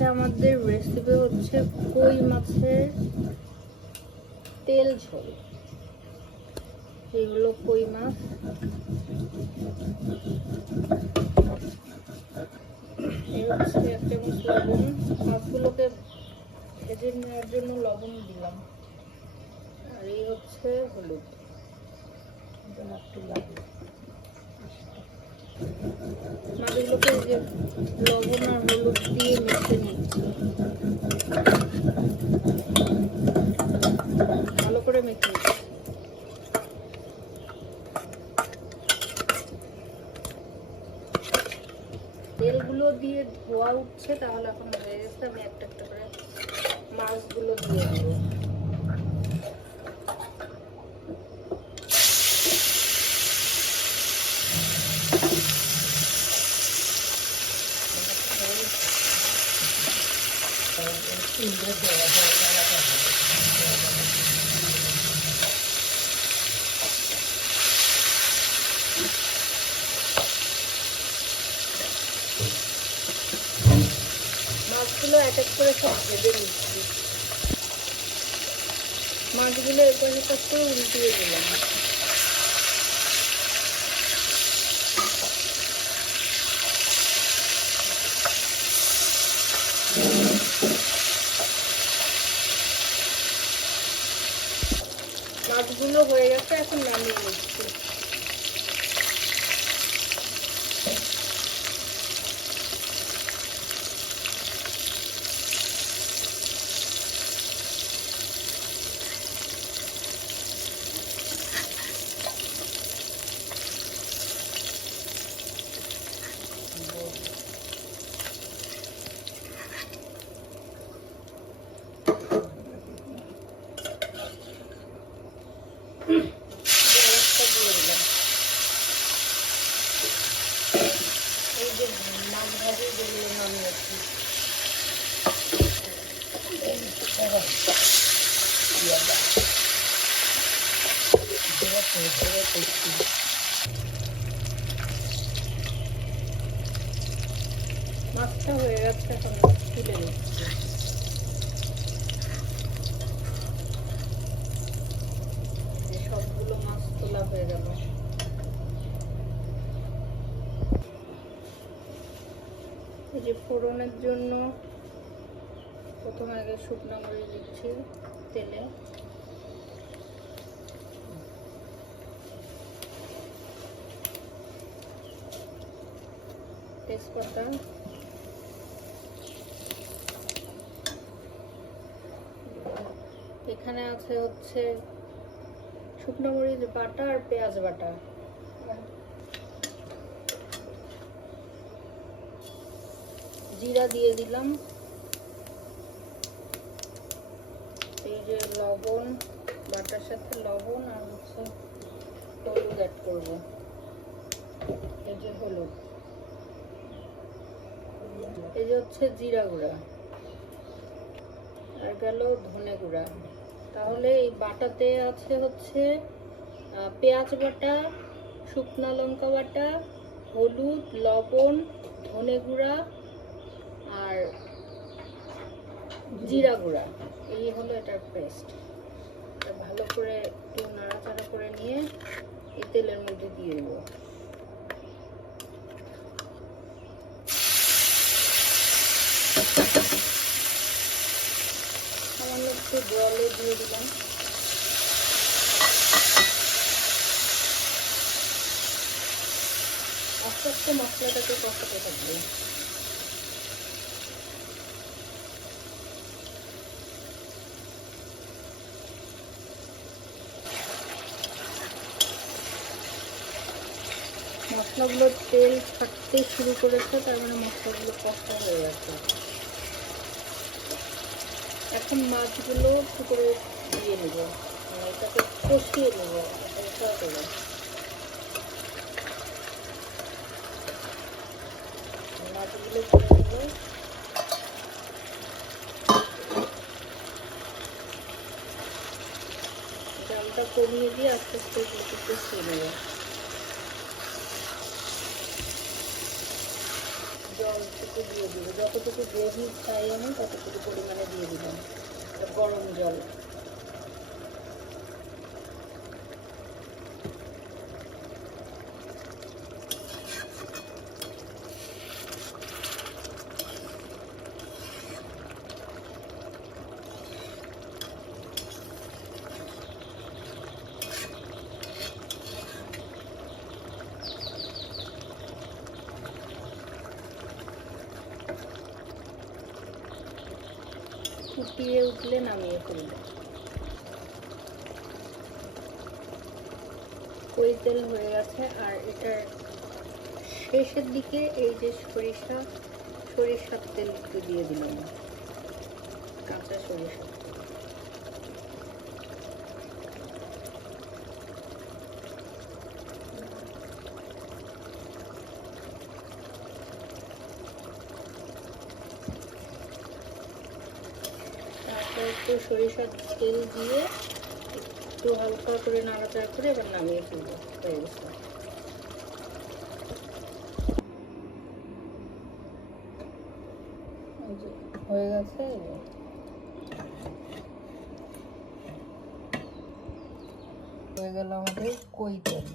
আজকে আমাদের রেসিপি হচ্ছে কই মাছের তেল ঝোল। এগুলো কই মাছ, এই হচ্ছে 1 চামচ লবণ। মাছগুলোকে ভেজে নেওয়ার জন্য লবণ দিলাম। আর এই হচ্ছে হলুদ। মাছগুলোকে যে লবণ আর হলুদ দিয়ে মেখে নিচ্ছি, ভালো করে মেখে নিচ্ছি। তেলগুলো দিয়ে ধোয়া উঠছে, তাহলে এখন হয়ে গেছে। আমি একটা একটা করে মাছগুলো দিয়ে দেবো। মাছগুলো এক এক করে সব ভেজে নিচ্ছি। মাছগুলো এরপর করে উল্টিয়ে দিলাম। মাছগুলো হয়ে গেছে, এখন নামিয়ে নিচ্ছি। এই যে মাছ ভাজি যেগুলো নামিয়েছি, মাছটা হয়ে গেছে, এখন তুলে নিচ্ছি। সবগুলো মাছ তোলা হয়ে গেল। এই যে ফোড়নের জন্য প্রথমে আগে শুকনো মরিচ দিচ্ছি তেলে, তেজপাতা, এখানে আছে হচ্ছে শুকনো মরিচ বাটা আর পেঁয়াজ বাটা। জিরা দিয়ে দিলাম। এই যে লবণ, বাটার সাথে লবণ আর হচ্ছে হলুদ অ্যাড করব। এই যে হলুদ, এই যে হচ্ছে জিরা গুঁড়া, আর গেল ধনে গুঁড়া। তাহলে এই বাটাতে আছে হচ্ছে পেঁয়াজ বাটা, শুকনা লঙ্কা বাটা, হলুদ, লবণ, ধনে গুঁড়া আর জিরা গুঁড়া। এই হলো এটার পেস্ট। এটা ভালো করে একটু নাড়াচাড়া করে নিয়ে এই তেলের মধ্যে দিয়ে দেবো। সামান্য একটু জলে দিয়ে দিলাম। আস্তে আস্তে মশলাটাকে কষাতে থাকবে। মশলাগুলো তেল ছাড়তে শুরু করেছে, তার মানে মশলাগুলো কষা হয়ে গেছে। এখন মাছগুলো করে দিয়ে নেব, এটাকে কষিয়ে নেব হালকা করে। মাছগুলো করে নেব, জালটা কমিয়ে দিয়ে আস্তে আস্তে কষিয়ে নেব। জল থেকে একটু দিয়ে দিব, যতটুকু গ্রেভি চাই আমি ততটুকু পরিমাণে দিয়ে দিলাম গরম জল। ফুটিয়ে উঠলে নামিয়ে ফেলবো। কই তেল হয়ে গেছে। আর এটার শেষের দিকে এই যে সরিষার তেল একটু দিয়ে দিলাম, কাঁচা সরিষার তেল। তারপর একটু সরিষার তেল দিয়ে একটু হালকা করে নাড়াচাড়া করে এবার নামিয়ে ফেলবো। হয়ে গেছে। হয়ে গেছে। হয়ে গেল আমাদের কই তেল।